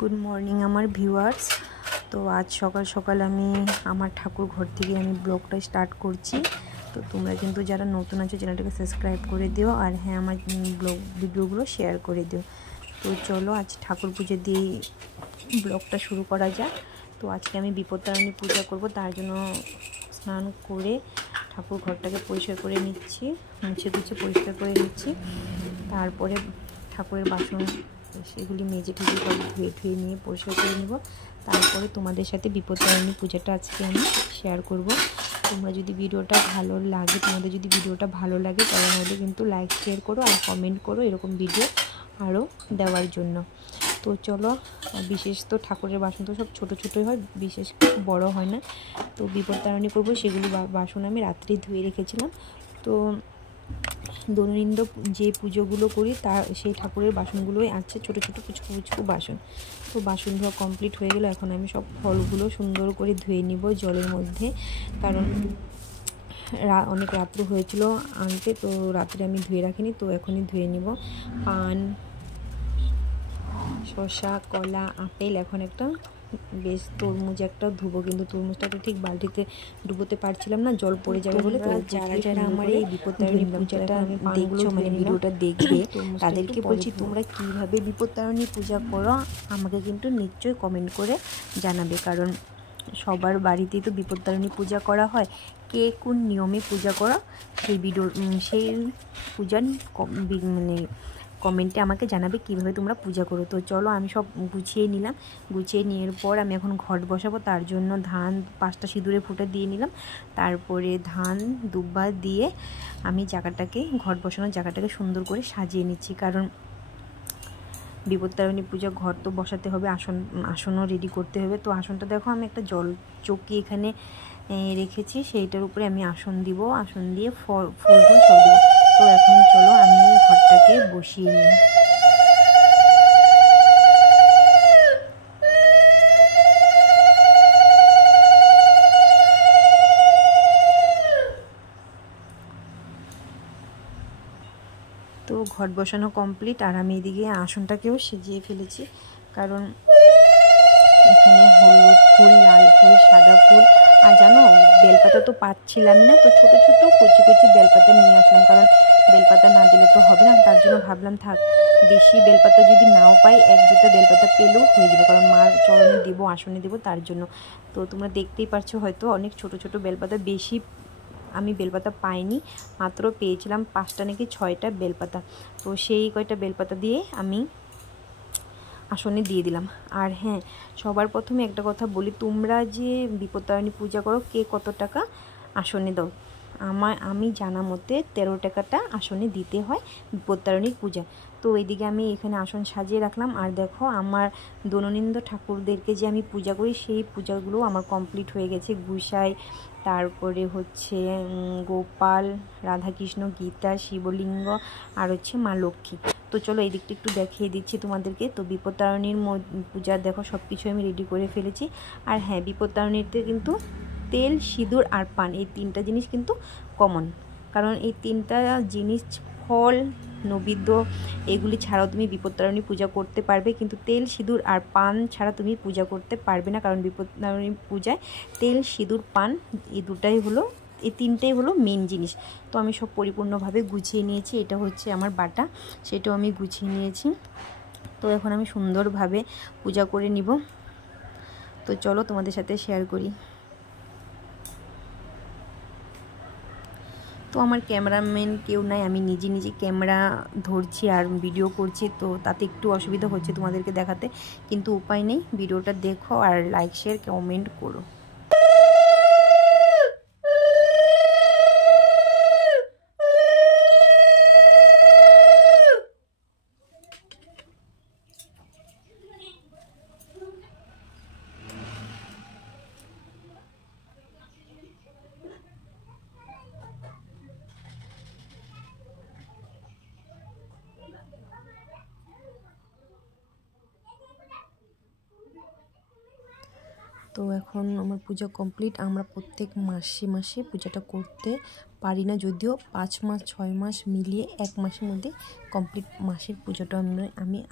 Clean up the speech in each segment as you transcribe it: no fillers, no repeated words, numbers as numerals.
Good morning आमार viewers. तो आज सकाल सकाल आमी आमार ठाकुर घर थेके आमी ब्लगटा स्टार्ट करছি। तो তোমরা কিন্তু যারা নতুন আছো চ্যানেলটাকে সাবস্ক্রাইব করে দিও আর হ্যাঁ আমার ব্লগ ভিডিওগুলো শেয়ার করে দিও। তো চলো আজ ঠাকুর পুজো দিয়ে ব্লগটা শুরু করা যাক। তো আজকে আমি বিপত্তারিণী পূজা করব, তার জন্য স্নান করে ঠাকুর ঘরটাকে পরিষ্কার করে নিচ্ছি, মুছে টুছে পরিষ্কার করে নিচ্ছি। তারপরে ঠাকুরের বাসন সেগুলি মেজে টুজে সব ধুয়ে নিয়ে পরিষ্কার করে নেব। তারপরে তোমাদের সাথে বিপত্তারিণী পূজাটা আজকে আমি শেয়ার করব। তোমরা যদি ভিডিওটা ভালো লাগে তাহলে কিন্তু লাইক শেয়ার করো আর কমেন্ট করো এরকম ভিডিও আরও দেওয়ার জন্য। তো চলো, বিশেষ তো ঠাকুরের বাসন তো সব ছোটো ছোটোই হয়, বিশেষ বড় হয় না। তো বিপত্তারিণী করবো, সেগুলি বাসন আমি রাত্রেই ধুয়ে রেখেছিলাম। তো দৈনন্দিন যে পুজোগুলো করি তার সেই ঠাকুরের বাসনগুলোই আছে, ছোটো ছোটো পুচকু বাসন। তো বাসন ধোয়া কমপ্লিট হয়ে গেল। এখন আমি সব ফলগুলো সুন্দর করে ধুয়ে নিব জলের মধ্যে, কারণ অনেক রাত্র হয়েছিল আনতে, তো রাত্রে আমি ধুয়ে রাখিনি, তো এখনই ধুয়ে নিব। পান, শসা, কলা, আপেল, এখন একটা বেশ তরমুজ একটা ধুবো, কিন্তু তরমুজটা তো ঠিক বালতিতে ডুবোতে পারছিলাম না, জল পড়ে যাবে বলে। তো যারা আমার এই বিপত্তারিণী পূজাটা দেখছো, মানে ভিডিওটা দেখবে, তাদেরকে বলছি তোমরা কিভাবে বিপত্তারিণী পূজা করো আমাকে কিন্তু নিশ্চয়ই কমেন্ট করে জানাবে, কারণ সবার বাড়িতেই তো বিপত্তারিণী পূজা করা হয়। কে কোন নিয়মে পূজা করা সেই পূজার মানে কমেন্টে আমাকে জানাবে কিভাবে তোমরা পূজা করো। তো চলো আমি সব গুছিয়ে নিলাম। গুছিয়ে নেওয়ার পর আমি এখন ঘট বসাবো, তার জন্য ধান 5টা সিঁদুরে ফুটা দিয়ে নিলাম। তারপরে ধান দুব্বা দিয়ে আমি ঘট বসানোর জায়গাটাকে সুন্দর করে সাজিয়ে নিচ্ছি, কারণ বিপত্তারিণী পূজা ঘর তো বসাতে হবে, আসনও রেডি করতে হবে। তো আসনটা দেখো আমি একটা জল চৌকি এখানে রেখেছি, সেইটার উপরে আমি আসন দিব, আসন দিয়ে ফুল সব দেবো। তো এখন চলো আমি ঘরটাকে বসিয়ে নিই। তো ঘট বসানো কমপ্লিট, আর আমি এদিকে আসনটাকেও সাজিয়ে ফেলেছি, কারণ এখানে হলুদ ফুল, লাল ফুল, সাদা ফুল, আর জানো বেলপাতা তো পাচ্ছিলামই না, তো ছোটো ছোটো কচি বেলপাতা নিয়ে আসলাম, কারণ বেলপাতা না দিলে তো হবে না। তার জন্য ভাবলাম থাক, বেশি বেলপাতা যদি নাও পাই 1-2টা বেলপাতা পেলেও হয়ে যাবে, কারণ মার চরণে দেবো, আসনে দেবো, তার জন্য। তো তোমরা দেখতেই পারছো হয়তো অনেক ছোট ছোট বেলপাতা, বেশি আমি বেলপাতা পাইনি, মাত্র পেয়েছিলাম 5টা নাকি 6টা বেলপাতা। তো সেই কয়টা বেলপাতা দিয়ে আমি আসনে দিয়ে দিলাম। আর হ্যাঁ, সবার প্রথমে একটা কথা বলি, তোমরা যে বিপত্তারিণী পূজা করো কে কত টাকা আসনে দাও? আমি জানা মতে 13 টাকাটা আসনে দিতে হয় বিপত্তারিণীর পূজা। তো এইদিকে আমি এখানে আসন সাজিয়ে রাখলাম। আর দেখো আমার দৈনন্দিন ঠাকুরদেরকে যে আমি পূজা করি সেই পূজাগুলো আমার কমপ্লিট হয়ে গেছে। গুসাই, তারপরে হচ্ছে গোপাল, রাধাকৃষ্ণ, গীতা, শিবলিঙ্গ, আর হচ্ছে মা লক্ষ্মী। তো চলো এই দিকটা একটু দেখিয়ে দিচ্ছি তোমাদেরকে। তো বিপত্তারিণীর পূজা দেখো সব কিছু আমি রেডি করে ফেলেছি। আর হ্যাঁ, বিপত্তারিণীতে কিন্তু তেল, সিঁদুর আর পান, এই 3টা জিনিস কিন্তু কমন, কারণ এই 3টা জিনিস, ফল, নৈবেদ্য, এগুলি ছাড়াও তুমি বিপত্তারিণী পূজা করতে পারবে, কিন্তু তেল, সিঁদুর আর পান ছাড়া তুমি পূজা করতে পারবে না, কারণ বিপত্তারিণী পূজায় তেল, সিঁদুর, পান এই 3টাই হলো মেন জিনিস। তো আমি সব পরিপূর্ণভাবে গুছিয়ে নিয়েছি। এটা হচ্ছে আমার বাটা, সেটাও আমি গুছিয়ে নিয়েছি। তো এখন আমি সুন্দরভাবে পূজা করে নিব। তো চলো তোমাদের সাথে শেয়ার করি। তো আমার ক্যামেরাম্যান কেউ নাই, আমি নিজে ক্যামেরা ধরছি আর ভিডিও করছি, তো তাতে একটু অসুবিধা হচ্ছে তোমাদেরকে দেখাতে, কিন্তু উপায় নেই। ভিডিওটা দেখো আর লাইক শেয়ার কমেন্ট করো। তো এখন আমার পূজা কমপ্লিট। আমরা প্রত্যেক মাসে পূজাটা করতে পারি না, যদিও 5 মাস 6 মাস মিলিয়ে 1 মাসের মধ্যে কমপ্লিট মাসের পুজোটা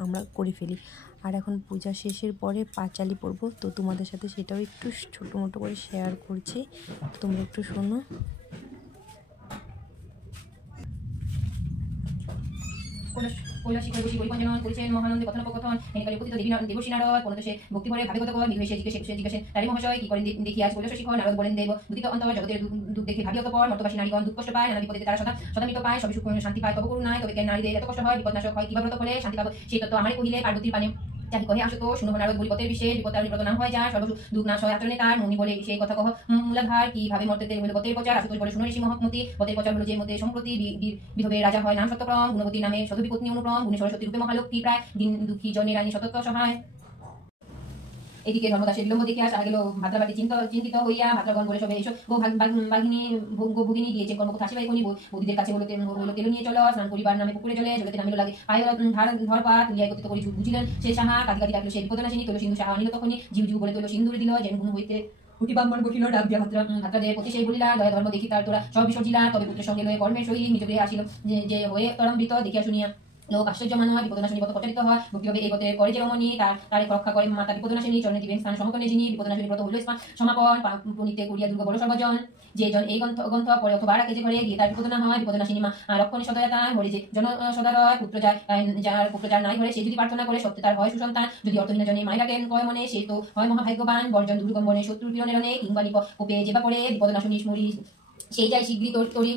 আমরা করে ফেলি। আর এখন পূজা শেষের পরে পাঁচালি পড়বো, তো তোমাদের সাথে সেটাও একটু ছোটো মোটো করে শেয়ার করছি, তোমরা একটু শোনো। কৈলাসিক বসি পরিপঞ্জনন করেছেন মহানন্দে কথোপকথন এখানে পতিত দেবশী নারদ পনতসে ভক্তিভরে ভাবিগত কর নির্ভেষে জিজ্ঞাসেন তারি মহাশয় কি করেন দেখি আজ কৈলাস শিখর নারদ বলেন দেব দুঃখিত অন্তর জগতের দুঃখ দেখে ভাবিগত পর মর্তবাসী নারীগণ দুঃখ কষ্ট পায় নানা বিপদে তারা সদামিত পায় সবই সুখ শান্তি পায় তব করুন নাই তবে কেন নারীদের এত কষ্ট হয় বিপদনাশক হয় কিভাবে ব্রত ফলে শান্তি পাবো সেই তত্ত্ব আমারই কহিলে পার্বতীর পানে যাকে কহে আসতো শুনব নারদ বলি পথের বিশেষ বিপদ ব্রত নাম হয় যায় সর্ব দুঃখ নাশ হয় আচরণে তার মুনি বলে সেই কথা কহ মূলাধার কিভাবে মর্তেতে হইল পথের প্রচার আশুতোষ বলে শুনো ঋষি মহম্মতি পথের প্রচার হলো যে মধ্যে সম্প্রতি বিধবে রাজা হয় নাম সত্যক্রম গুণবতী নামে সদবী পত্নী অনুক্রম গুণে সরস্বতী রূপে মহালক্ষ্মী প্রায় দিন দুঃখী জনে রানী সতত্ব সহায়। এদিকে ধর্মদাসের বিলম্ব দেখিয়া সারা গেল ভাদ্রাবাদী চিন্তিত হইয়া ভাদ্রগণ বলে সবে এসো ভগিনী গিয়েছে কর্মপথ আসিবাই কোনি বৌদিদের কাছে হলো তেল নিয়ে চলো স্নান করিবার নামে পুকুরে চলে জলেতে নামিল লাগে পায়ে ধরপা তুলিয়া একত্রিত করি বুঝিলেন সে সাহা কাঁদি কাঁদি ডাকলো সে বিপদনাশিনী তৈল সিন্ধু সাহা নিল তখনই জিউ বলে তৈল সিন্দুর দিল যেন গুণ হইতে উঠিবাম্মন বকিল ডাক দিয়া ভাদ্রাদের প্রতি সেই বলিলা দয়া ধর্ম দেখি তার তোরা সব বিসর্জিলা তবে পুত্রের সঙ্গে লয়ে কর্মের সহিত নিজ গৃহে আসিল যে হয়ে তরম্বিত দেখিয়া শুনিয়া লোক আশ্চর্যমান হয় বিপদনাশিনী ব্রত প্রচারিত হয় ভক্তিভাবে এই ব্রতে করে যে রমণী তার রক্ষা করে মাতা বিপদনাশিনী চরণে দিবেন স্থান সমকরণে যিনি বিপদনাশিনী ব্রত হইল সমাপন পুনিতে করিয়া দুর্গ বড় সর্বজন যে জন এই গ্রন্থ পরে অথবা রাখে ঘরে গিয়ে তার বিপদনা হয় বিপদনাশিনী মা রক্ষণে সদয়তা হরে যে জন সদারয় পুত্র যায় যার পুত্র যার নাই ঘরে সে যদি প্রার্থনা করে সত্যি তার হয় সুসন্তান যদি অর্থহীন জনে মাই রাখেন কয় মনে সে তো হয় মহাভাগ্যবান বর্জন দুর্গম বনে শত্রুর পীড়নে রণে কিংবা কোপে যেবা পড়ে বিপদনাশিনী স্মরি সেই যায় শীঘ্রই তরি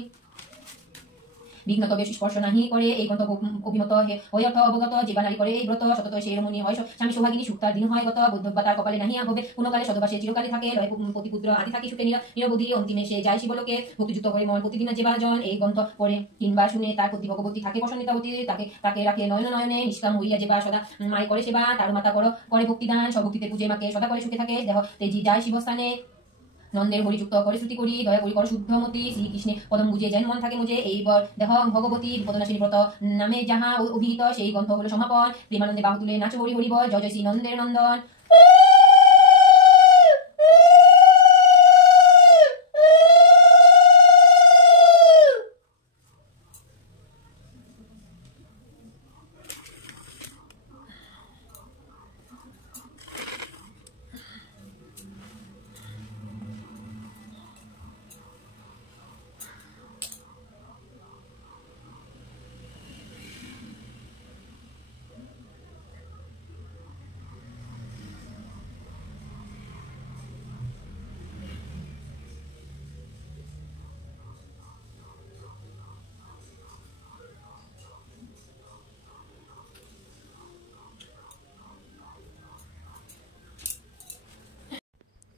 বিঘ্ন তবে স্পর্শ নাহি করে এই গ্রন্থ অভিমত হয়ে অর্থ অবগত জীবা নারী করে এই ব্রত সতত সেই রমণী হয় স্বামী সৌভাগিনী সুখ তার দিন হয় গত বৈধব্য তার কপালে নাহিয়া হবে কোনো কালে সদবাসে চিরকালে থাকে প্রতিপুত্র আদি থাকে সুখে নিরবধি অন্তিমে সে যায় শিবলোকে ভক্তিযুক্ত করে মন প্রতিদিন যে জন এই গ্রন্থ পড়ে কিংবা শুনে তার প্রতি ভগবতী থাকে প্রসন্নিতাবতী তাকে রাখে নয়ন নয়নে নিষ্কাম হইয়া যেবা সদা মাই করে সেবা তার মাতা করে ভক্তিদান সভক্তিতে পূজে মাকে সদা করে সুখে থাকে দেহ তেজি যায় শিবস্থানে নন্দের হরিযুক্ত করে শ্রুতি করি দয়া করি কর শুদ্ধমতি শ্রীকৃষ্ণে পদম বুঝে যেন মন থাকে মুঝে এইবার দেহ ভগবতী বিপদনাশিনী ব্রত নামে যাহা অভিহিত সেই গ্রন্থ হলো সমাপন প্রেমানন্দে বাহু তুলে নাচ হরি হরি বল জয় জয় শ্রী নন্দের নন্দন।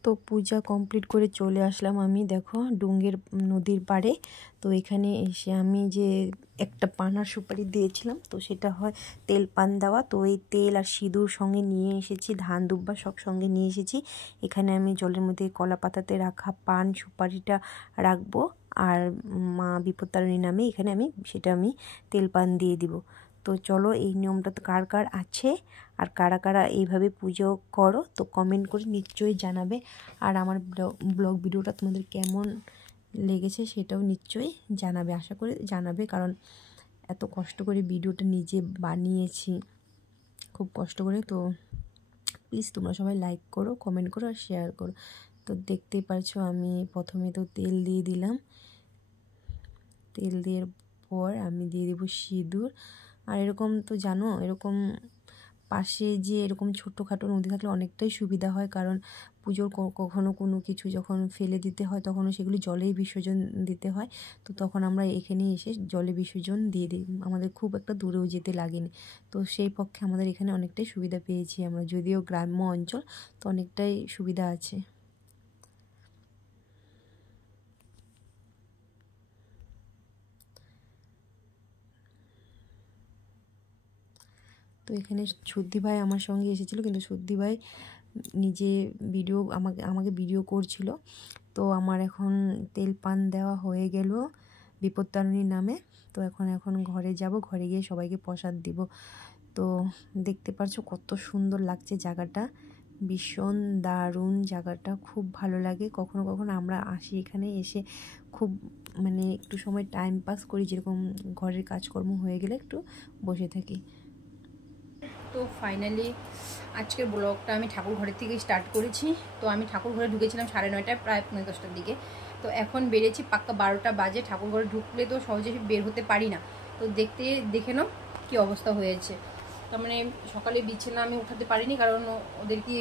তো পূজা কমপ্লিট করে চলে আসলাম আমি, দেখো ডুঙ্গের নদীর পাড়ে। তো এখানে এসে আমি যে একটা পানার সুপারি দিয়েছিলাম, তো সেটা হয় তেল পান দেওয়া। তো এই তেল আর সিঁদুর সঙ্গে নিয়ে এসেছি, ধান দুব্বা সব সঙ্গে নিয়ে এসেছি। এখানে আমি জলের মধ্যে কলা পাতাতে রাখা পান সুপারিটা রাখবো, আর মা বিপত্তারিণী নামে এখানে আমি তেল পান দিয়ে দিব। তো চলো, এই নিয়মটা তো কার কার আছে আর কারা কারা এইভাবে পুজো করো, তো কমেন্ট করে নিশ্চয়ই জানাবে। আর আমার ব্লগ ভিডিওটা তোমাদের কেমন লেগেছে সেটাও নিশ্চয়ই জানাবে, আশা করি জানাবে, কারণ এত কষ্ট করে ভিডিওটা নিজে বানিয়েছি, খুব কষ্ট করে। তো প্লিজ তোমরা সবাই লাইক করো, কমেন্ট করো আর শেয়ার করো। তো দেখতেই পারছো আমি প্রথমে তো তেল দিয়ে দিলাম, তেল দেওয়ার পর আমি দিয়ে দেবো সিঁদুর। আর এরকম তো জানো, এরকম পাশে যে এরকম ছোটোখাটো নদী থাকলে অনেকটাই সুবিধা হয়, কারণ পুজোর কখনো কোনো কিছু যখন ফেলে দিতে হয় তখনও সেগুলি জলেই বিসর্জন দিতে হয়। তো তখন আমরা এখানে এসে জলে বিসর্জন দিয়ে দিই, আমাদের খুব একটা দূরেও যেতে লাগেনি। তো সেই পক্ষে আমাদের এখানে অনেকটাই সুবিধা পেয়েছি আমরা, যদিও গ্রাম্য অঞ্চল, তো অনেকটাই সুবিধা আছে। তো এখানে সুদ্ধি ভাই আমার সঙ্গে এসেছিলো, কিন্তু সুদ্ধি ভাই নিজে আমাকে ভিডিও করছিল। তো আমার এখন তেল পান দেওয়া হয়ে গেল বিপত্তারিণীর নামে। তো এখন ঘরে যাব, ঘরে গিয়ে সবাইকে প্রসাদ দিব। তো দেখতে পাচ্ছ কত সুন্দর লাগছে জায়গাটা, ভীষণ দারুণ জায়গাটা, খুব ভালো লাগে। কখনো কখনো আমরা আসি এখানে, এসে খুব মানে একটু সময় টাইম পাস করি, যেরকম ঘরের কাজকর্ম হয়ে গেলে একটু বসে থাকি। তো ফাইনালি আজকের ব্লগটা আমি ঠাকুর ঘরের থেকে স্টার্ট করেছি। তো আমি ঠাকুর ঘরে ঢুকেছিলাম 9:30 প্রায় 10:30টার দিকে। তো এখন বেরিয়েছি পাক্কা 12টা বাজে। ঠাকুর ঘরে ঢুকলে তো সহজে বের হতে পারি না। তো দেখে নাও কী অবস্থা হয়েছে। তার মানে সকালে বিছানা আমি উঠাতে পারিনি, কারণ ওদেরকে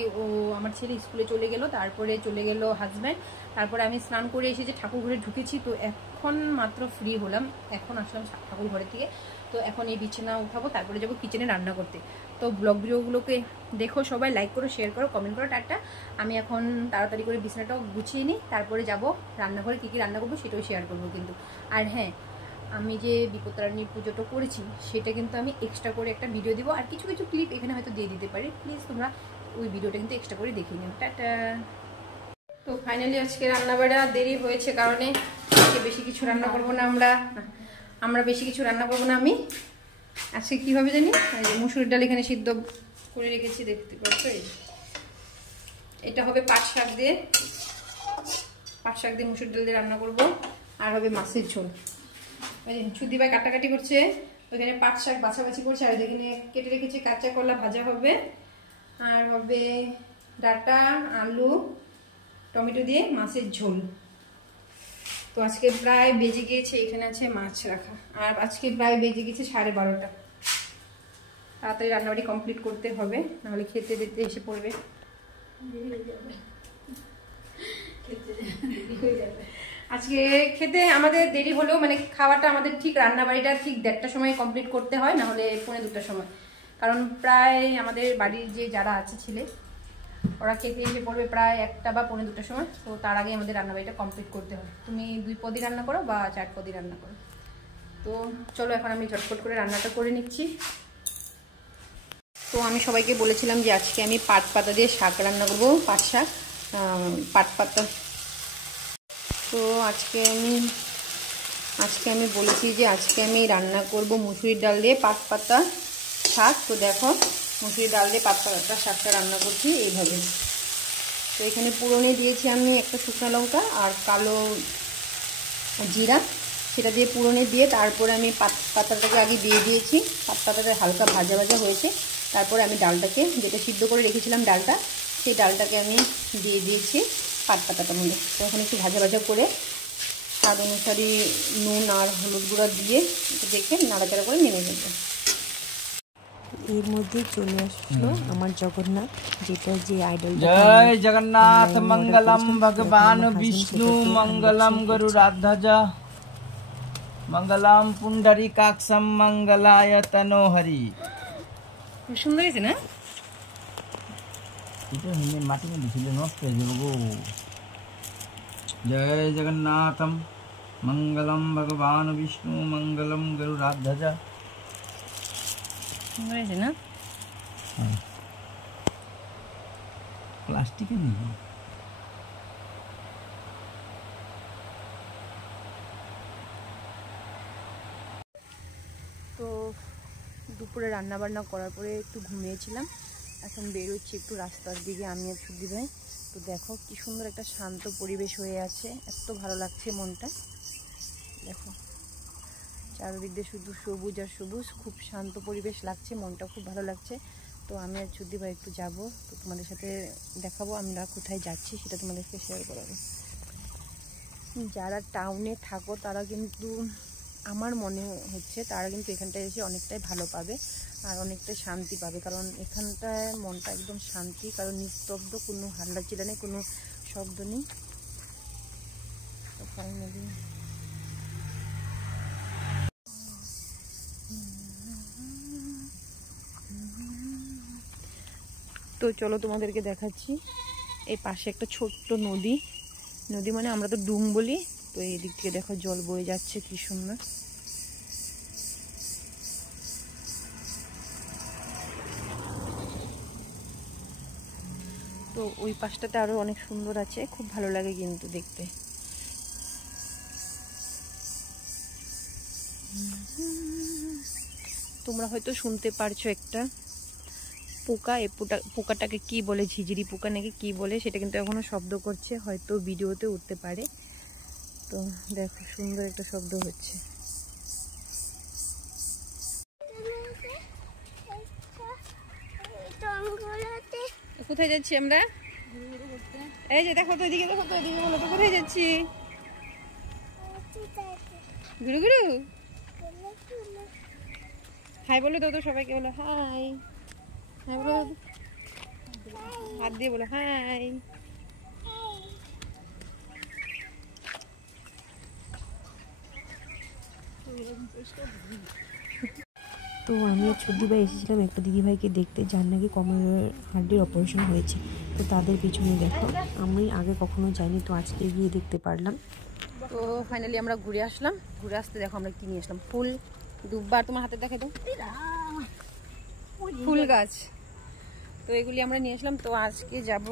আমার ছেলে স্কুলে চলে গেল, তারপরে চলে গেল হাজব্যান্ড, তারপরে আমি স্নান করে এসে যে ঠাকুর ঘরে ঢুকেছি। তো এখন মাত্র ফ্রি হলাম, এখন আসলাম ঠাকুর ঘরের থেকে। তো এখন এই বিছানা উঠাবো, তারপরে যাবো কিচেনে রান্না করতে। তো ব্লগ ভিডিওগুলোকে দেখো সবাই, লাইক করো, শেয়ার করো, কমেন্ট করো। টাটা। আমি এখন তাড়াতাড়ি করে বিছানাটাও গুছিয়ে নিই, তারপরে যাবো রান্নাঘরে কী কী রান্না করবো সেটাও শেয়ার করবো কিন্তু। আর হ্যাঁ, আমি যে বিপত্তারিণী পুজোটা করেছি সেটা কিন্তু আমি এক্সট্রা করে একটা ভিডিও দিব, আর কিছু কিছু ক্লিপ এখানে হয়তো দিয়ে দিতে পারি। প্লিজ তোমরা ওই ভিডিওটা কিন্তু এক্সট্রা করে দেখে নিও। টাটা। তো ফাইনালি আজকে রান্নাবাড়া দেরি হয়েছে কারণে আজকে বেশি কিছু রান্না করবো না, আমরা বেশি কিছু রান্না করবো না। আমি আজকে কীভাবে জানি, এই যে মুসুরির ডাল এখানে সিদ্ধ করে রেখেছি, দেখতে পাচ্ছ। এটা হবে পাট শাক দিয়ে মুসুর ডাল দিয়ে রান্না করব। আর হবে মাছের ঝোল। ছুটি ভাই কাটাকাটি করছে, ওইখানে পাট শাক বাছাবাছি করছে, আর এখানে কেটে রেখেছি কাঁচা কলা ভাজা হবে, আর হবে ডাটা আলু টমেটো দিয়ে মাছের ঝোল। তো আজকে প্রায় বেজে গিয়েছে, এখানে আছে মাছ রাখা, আর আজকে প্রায় বেজে গেছে 12:30। তাড়াতাড়ি রান্নাবাড়ি কমপ্লিট করতে হবে, নাহলে খেতে দিতে এসে পড়বে। আজকে খেতে আমাদের দেরি হলেও মানে খাওয়াটা আমাদের ঠিক রান্নাবাড়িটা ঠিক 1:30টার সময় কমপ্লিট করতে হয়, না হলে 2:45টার সময়। কারণ প্রায় আমাদের বাড়ির যে যারা আছে ছেলে, ওরা খেতে এসে পড়বে প্রায় 1টা বা 2:45টার সময়। তো তার আগে আমাদের রান্নাবাড়িটা কমপ্লিট করতে হয়। তুমি 2 পদই রান্না করো বা 4 পদই রান্না করো। তো চলো এখন আমি ঝটফট করে রান্নাটা করে নিচ্ছি। তো আমি সবাইকে বলেছিলাম যে আজকে আমি পাট পাতা দিয়ে শাক রান্না করবো, পাট শাক, পাট পাতা। তো আজকে আমি বলেছি যে আজকে আমি রান্না করব মুসুরির ডাল দিয়ে পাট পাতা শাক। তো দেখো মুসুরির ডাল দিয়ে পাট পাতা শাকটা রান্না করছি এইভাবে। তো এখানে পুরনে দিয়েছি আমি একটা শুকনো লঙ্কা আর কালো জিরা, সেটা দিয়ে পুরনে দিয়ে তারপরে আমি পাতাটাকে আগে দিয়ে দিয়েছি। পাতাটা হালকা ভাজা ভাজা হয়েছে, তারপরে আমি ডালটাকে, যেটা সিদ্ধ করে রেখেছিলাম ডালটা, সেই ডালটাকে আমি দিয়ে দিয়েছি পাট পাতাটার মধ্যে। তো এখানে একটু ভাজা ভাজা করে স্বাদ অনুসারে নুন আর হলুদ গুঁড়া দিয়ে একটু দেখে নাড়াচাড়া করে নেমে যাবে। এর মধ্যে চলে আসলো আমার জগন্নাথ, যেটা যে আইডল। জয় জগন্নাথ মঙ্গলম ভগবান বিষ্ণু মঙ্গলম গরুড়াধ্বজ মঙ্গলম পুণ্ডরীকাক্ষম মঙ্গলায় তনোহরি। খুব সুন্দর হয়েছে না? এটা হিন্দে মাটি মধ্যে ছিল, নষ্ট হয়ে যাবো গো। জয় জগন্নাথম মঙ্গলম ভগবান বিষ্ণু মঙ্গলম গরুড়াধ্বজ। সুন্দর হয়েছে না? প্লাস্টিকের নেই। তো দুপুরে রান্না বান্না করার পরে একটু ঘুমিয়েছিলাম, এখন বেরোচ্ছি একটু রাস্তার দিকে আমি আর ছুটি ভাই। তো দেখো কি সুন্দর একটা শান্ত পরিবেশ হয়ে আছে, এত ভালো লাগছে মনটা। দেখো চারিদিক দিয়ে শুধু সবুজ আর সবুজ, খুব শান্ত পরিবেশ লাগছে, মনটা খুব ভালো লাগছে। তো আমি আর ছুটি ভাই একটু যাবো, তো তোমাদের সাথে দেখাবো আমরা কোথায় যাচ্ছি, সেটা তোমাদেরকে শেয়ার করাবো। যারা টাউনে থাকো তারা কিন্তু, আমার মনে হচ্ছে তারা কিন্তু এখানটায় এসে অনেকটাই ভালো পাবে আর অনেকটাই শান্তি পাবে, কারণ এখানটায় মনটা একদম শান্তি, কারণ নিস্তব্ধ, কোনো হাল্লাচিল্লা নেই, কোনো শব্দ নেই। তো ফাইনালি তো চলো তোমাদেরকে দেখাচ্ছি। এই পাশে একটা ছোট্ট নদী মানে আমরা তো ডুম বলি, তো এই দিক থেকে দেখো জল বয়ে যাচ্ছে কি সুন্দর। তো ওই পাশটাতে আরো অনেক সুন্দর আছে, খুব ভালো লাগে কিন্তু দেখতে। তোমরা হয়তো শুনতে পারছো একটা পোকা, এই পোকাটাকে কি বলে, ঝিঝিরি পোকা নাকি কি বলে, সেটা কিন্তু এখনো শব্দ করছে, হয়তো ভিডিওতে উঠতে পারে। তো দেখো সুন্দর একটা শব্দ হচ্ছে। কোথায় যাচ্ছি আমরা? এই যে দেখো তো, এদিকে দেখো তো, এদিকে বলো তো কোথায় যাচ্ছি? ঘুরু ঘুরু। হাই বলো তো, সবাইকে বলো হাই। হাই বলো, হাত দিয়ে বলো হাই। তো আমি আর ছুটি ভাই এসেছিলাম একটা দিদিভাইকে দেখতে, যার নাকি কোমরের হাড্ডির অপারেশন হয়েছে। তো তাদের পিছনে দেখো, আমি আগে কখনো যাইনি, তো আজকে গিয়ে দেখতে পারলাম। তো ফাইনালি আমরা ঘুরে আসলাম। ঘুরে আসতে দেখো আমরা কি নিয়ে আসলাম, ফুল, দুব্বা। তোমার হাতে দেখাই দাও, ফুল গাছ। তো এগুলি আমরা নিয়ে আসলাম। তো আজকে যাব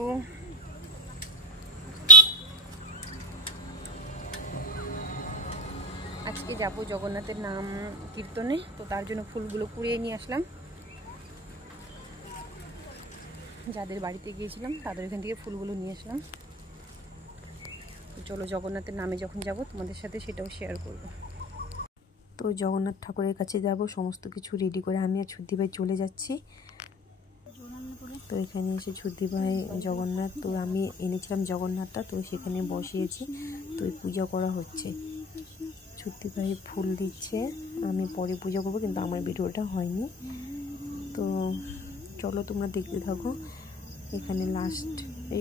জগন্নাথের নাম কীর্তনে। তো তার জন্য ফুলগুলো কুড়িয়ে নিয়ে আসলাম। যাদের বাড়িতে গিয়েছিলাম তাদের এখান থেকে ফুলগুলো নিয়ে আসলাম। চলো জগন্নাথের নামে যখন যাব তোমাদের সাথে সেটাও শেয়ার করব। তো জগন্নাথ ঠাকুরের কাছে যাব, সমস্ত কিছু রেডি করে আমি আর ছুটি ভাই চলে যাচ্ছি। তো এখানে এসে ছুটি ভাই জগন্নাথ, তো আমি এনেছিলাম জগন্নাথটা, তো সেখানে বসিয়েছি। তো পূজা করা হচ্ছে, ছুটি ভাই ফুল দিচ্ছে, আমি পরে পূজা করবো, কিন্তু আমার ভিডিওটা হয়নি। তো চলো তোমরা দেখতে থাকো। এখানে লাস্ট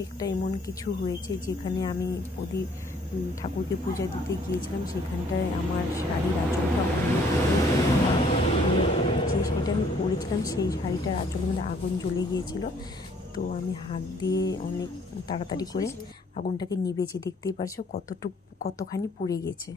একটা এমন কিছু হয়েছে যেখানে আমি ওদের ঠাকুরকে পূজা দিতে গিয়েছিলাম, সেখানটায় আমার শাড়ির আঁচলটা যে শাড়িটা আমি পরেছিলাম সেই শাড়িটার আঁচলের মধ্যে আগুন জ্বলে গিয়েছিল। তো আমি হাত দিয়ে অনেক তাড়াতাড়ি করে আগুনটাকে নিভেছি, দেখতেই পারছো কতখানি পুড়ে গেছে।